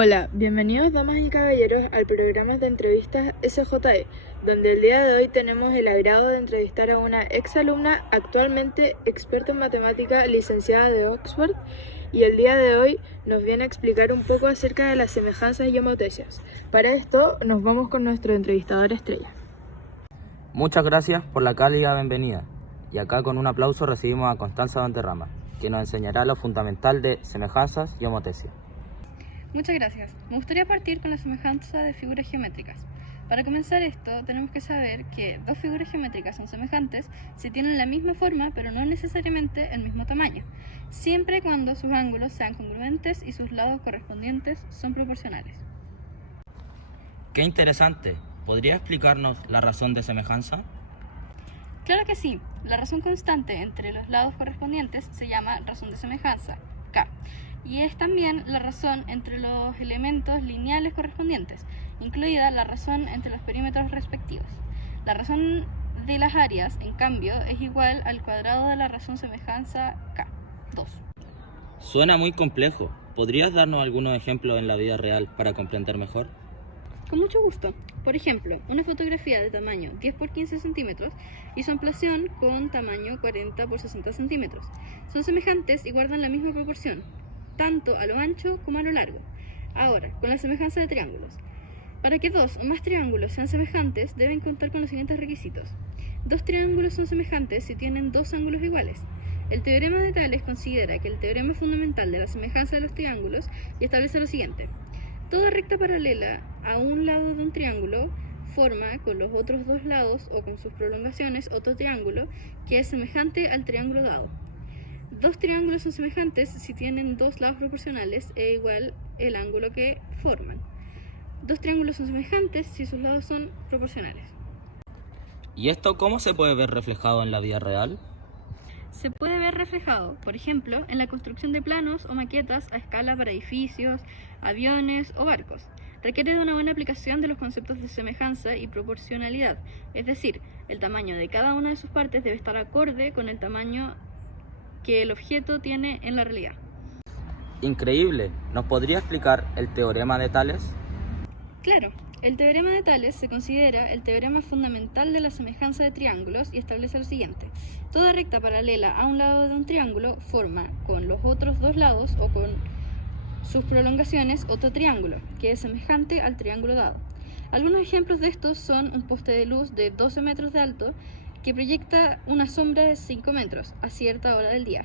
Hola, bienvenidos damas y caballeros al programa de entrevistas SJE, donde el día de hoy tenemos el agrado de entrevistar a una exalumna actualmente experta en matemática, licenciada de Oxford, y el día de hoy nos viene a explicar un poco acerca de las semejanzas y homotecias. Para esto nos vamos con nuestro entrevistador estrella. Muchas gracias por la cálida bienvenida, y acá con un aplauso recibimos a Constanza Valderrama, que nos enseñará lo fundamental de semejanzas y homotecias. Muchas gracias. Me gustaría partir con la semejanza de figuras geométricas. Para comenzar esto, tenemos que saber que dos figuras geométricas son semejantes si tienen la misma forma, pero no necesariamente el mismo tamaño, siempre y cuando sus ángulos sean congruentes y sus lados correspondientes son proporcionales. ¡Qué interesante! ¿Podría explicarnos la razón de semejanza? Claro que sí. La razón constante entre los lados correspondientes se llama razón de semejanza, K. Y es también la razón entre los elementos lineales correspondientes, incluida la razón entre los perímetros respectivos. La razón de las áreas, en cambio, es igual al cuadrado de la razón semejanza K, 2. Suena muy complejo. ¿Podrías darnos algunos ejemplos en la vida real para comprender mejor? Con mucho gusto. Por ejemplo, una fotografía de tamaño 10 por 15 centímetros y su ampliación con tamaño 40 por 60 centímetros. Son semejantes y guardan la misma proporción, tanto a lo ancho como a lo largo. Ahora, con la semejanza de triángulos. Para que dos o más triángulos sean semejantes, deben contar con los siguientes requisitos. Dos triángulos son semejantes si tienen dos ángulos iguales. El teorema de Tales considera que el teorema fundamental de la semejanza de los triángulos y establece lo siguiente. Toda recta paralela a un lado de un triángulo forma con los otros dos lados o con sus prolongaciones otro triángulo que es semejante al triángulo dado. Dos triángulos son semejantes si tienen dos lados proporcionales e igual el ángulo que forman. Dos triángulos son semejantes si sus lados son proporcionales. ¿Y esto cómo se puede ver reflejado en la vida real? Se puede ver reflejado, por ejemplo, en la construcción de planos o maquetas a escala para edificios, aviones o barcos. Requiere de una buena aplicación de los conceptos de semejanza y proporcionalidad, es decir, el tamaño de cada una de sus partes debe estar acorde con el tamaño que el objeto tiene en la realidad. Increíble. ¿Nos podría explicar el teorema de Tales? Claro, el teorema de Tales se considera el teorema fundamental de la semejanza de triángulos y establece lo siguiente. Toda recta paralela a un lado de un triángulo forma con los otros dos lados o con sus prolongaciones otro triángulo, que es semejante al triángulo dado. Algunos ejemplos de estos son un poste de luz de 12 metros de alto que proyecta una sombra de 5 metros a cierta hora del día.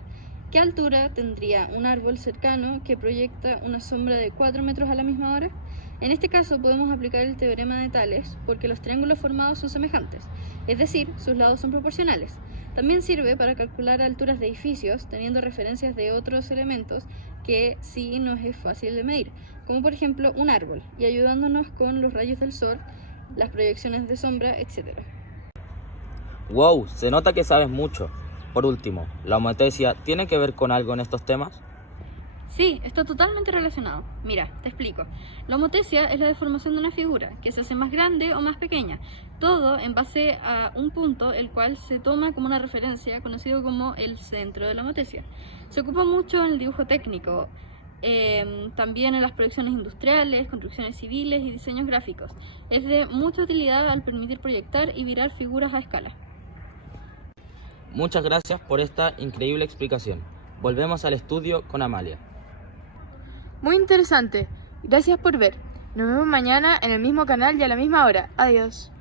¿Qué altura tendría un árbol cercano que proyecta una sombra de 4 metros a la misma hora? En este caso podemos aplicar el teorema de Tales porque los triángulos formados son semejantes, es decir, sus lados son proporcionales. También sirve para calcular alturas de edificios teniendo referencias de otros elementos que sí nos es fácil de medir, como por ejemplo un árbol, y ayudándonos con los rayos del sol, las proyecciones de sombra, etc. ¡Wow! Se nota que sabes mucho. Por último, ¿la homotecia tiene que ver con algo en estos temas? Sí, está totalmente relacionado. Mira, te explico. La homotecia es la deformación de una figura, que se hace más grande o más pequeña, todo en base a un punto, el cual se toma como una referencia, conocido como el centro de la homotecia. Se ocupa mucho en el dibujo técnico, también en las proyecciones industriales, construcciones civiles y diseños gráficos. Es de mucha utilidad al permitir proyectar y virar figuras a escala. Muchas gracias por esta increíble explicación. Volvemos al estudio con Amalia. Muy interesante. Gracias por ver. Nos vemos mañana en el mismo canal y a la misma hora. Adiós.